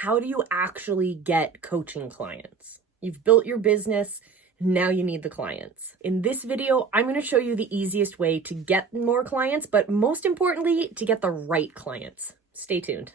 how do you actually get coaching clients? You've built your business, now you need the clients. In this video, I'm going to show you the easiest way to get more clients, but most importantly, to get the right clients. Stay tuned.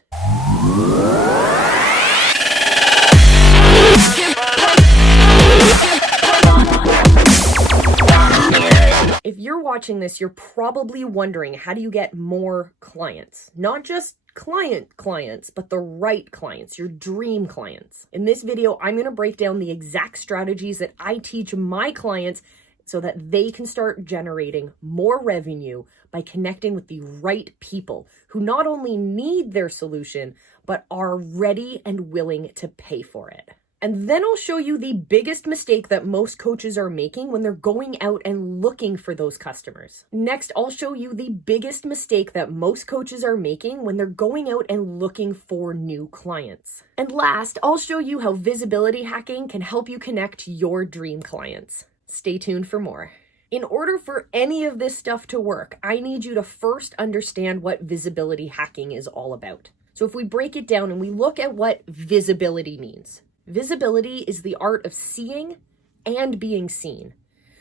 If you're watching this, you're probably wondering, how do you get more clients? Not just clients, but the right clients, your dream clients. In this video, I'm going to break down the exact strategies that I teach my clients so that they can start generating more revenue by connecting with the right people who not only need their solution, but are ready and willing to pay for it. And then I'll show you the biggest mistake that most coaches are making when they're going out and looking for those customers. Next, I'll show you the biggest mistake that most coaches are making when they're going out and looking for new clients. And last, I'll show you how visibility hacking can help you connect your dream clients. Stay tuned for more. In order for any of this stuff to work, I need you to first understand what visibility hacking is all about. So if we break it down and we look at what visibility means, visibility is the art of seeing and being seen.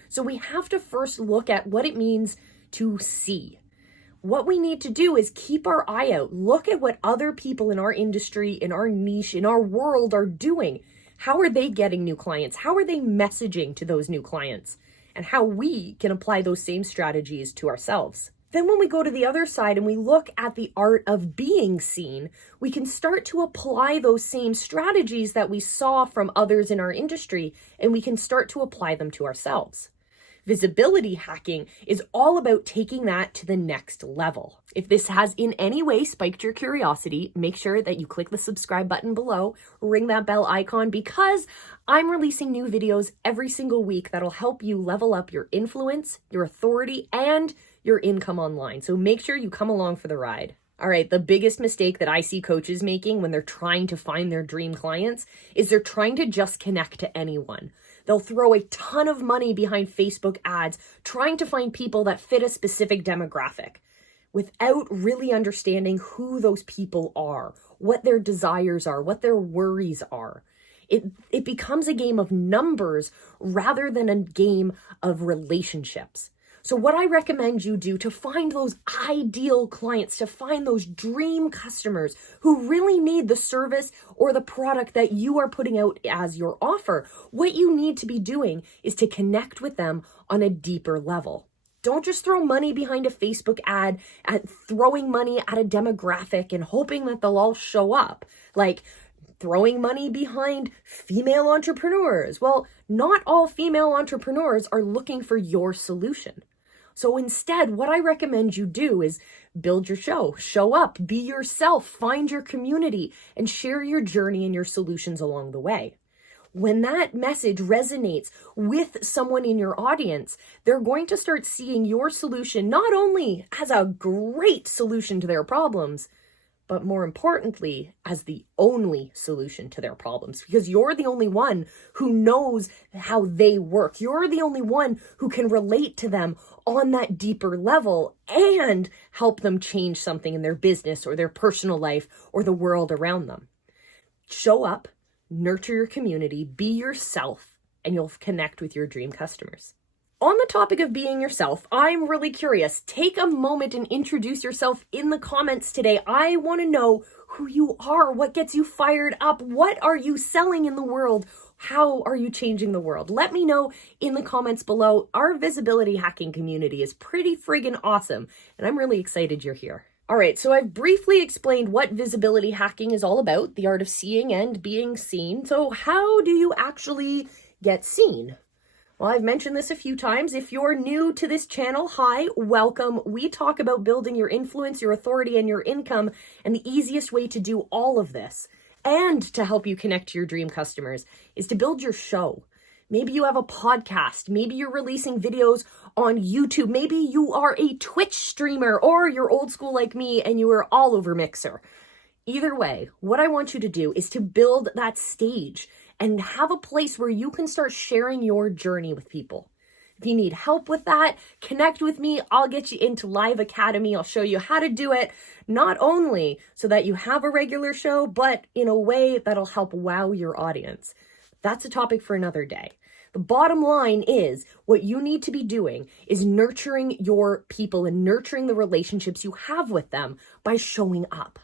So we have to first look at what it means to see. What we need to do is keep our eye out, look at what other people in our industry, in our niche, in our world are doing. How are they getting new clients? How are they messaging to those new clients? And how we can apply those same strategies to ourselves. Then when we go to the other side and we look at the art of being seen, we can start to apply those same strategies that we saw from others in our industry, and we can start to apply them to ourselves. Visibility hacking is all about taking that to the next level. If this has in any way spiked your curiosity, make sure that you click the subscribe button below, ring that bell icon, because I'm releasing new videos every single week that'll help you level up your influence, your authority, and your income online. So make sure you come along for the ride. All right, the biggest mistake that I see coaches making when they're trying to find their dream clients is they're trying to just connect to anyone. They'll throw a ton of money behind Facebook ads, trying to find people that fit a specific demographic, without really understanding who those people are, what their desires are, what their worries are. It becomes a game of numbers rather than a game of relationships. So what I recommend you do to find those ideal clients, to find those dream customers who really need the service or the product that you are putting out as your offer, what you need to be doing is to connect with them on a deeper level. Don't just throw money behind a Facebook ad, at throwing money at a demographic and hoping that they'll all show up. Like throwing money behind female entrepreneurs. Well, not all female entrepreneurs are looking for your solution. So instead, what I recommend you do is build your show up, be yourself, find your community, and share your journey and your solutions along the way. When that message resonates with someone in your audience, they're going to start seeing your solution not only as a great solution to their problems, but more importantly, as the only solution to their problems, because you're the only one who knows how they work. You're the only one who can relate to them on that deeper level and help them change something in their business or their personal life or the world around them. Show up, nurture your community, be yourself, and you'll connect with your dream customers. On the topic of being yourself, I'm really curious. Take a moment and introduce yourself in the comments today. I want to know who you are, what gets you fired up, what are you selling in the world, how are you changing the world? Let me know in the comments below. Our visibility hacking community is pretty friggin' awesome, and I'm really excited you're here. All right, so I've briefly explained what visibility hacking is all about, the art of seeing and being seen. So how do you actually get seen? Well, I've mentioned this a few times. If you're new to this channel, hi, welcome. We talk about building your influence, your authority, and your income. And the easiest way to do all of this and to help you connect to your dream customers is to build your show. Maybe you have a podcast. Maybe you're releasing videos on YouTube. Maybe you are a Twitch streamer, or you're old school like me and you are all over Mixer. Either way, what I want you to do is to build that stage and have a place where you can start sharing your journey with people. If you need help with that, connect with me. I'll get you into Live Academy. I'll show you how to do it, not only so that you have a regular show, but in a way that'll help wow your audience. That's a topic for another day. The bottom line is what you need to be doing is nurturing your people and nurturing the relationships you have with them by showing up.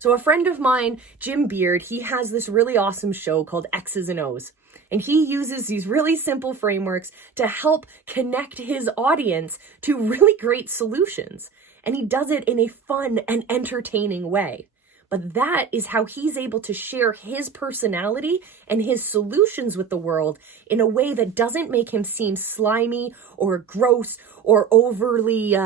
So a friend of mine, Jim Beard, he has this really awesome show called X's and O's. And he uses these really simple frameworks to help connect his audience to really great solutions. And he does it in a fun and entertaining way. But that is how he's able to share his personality and his solutions with the world in a way that doesn't make him seem slimy or gross or overly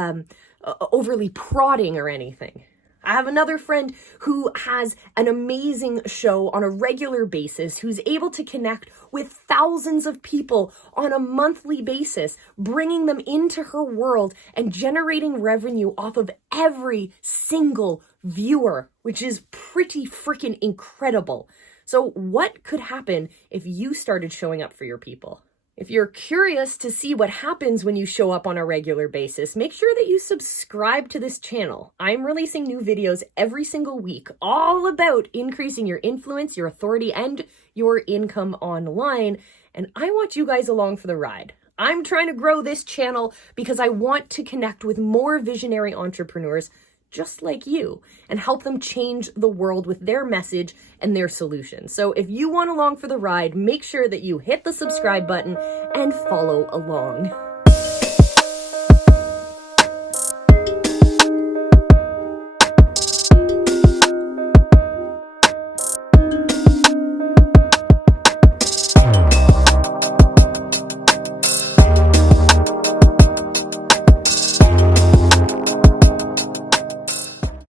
prodding or anything. I have another friend who has an amazing show on a regular basis, who's able to connect with thousands of people on a monthly basis, bringing them into her world and generating revenue off of every single viewer, which is pretty freaking incredible. So what could happen if you started showing up for your people? If you're curious to see what happens when you show up on a regular basis, make sure that you subscribe to this channel. I'm releasing new videos every single week, all about increasing your influence, your authority, and your income online. And I want you guys along for the ride. I'm trying to grow this channel because I want to connect with more visionary entrepreneurs just like you and help them change the world with their message and their solutions. So if you want along for the ride, make sure that you hit the subscribe button and follow along.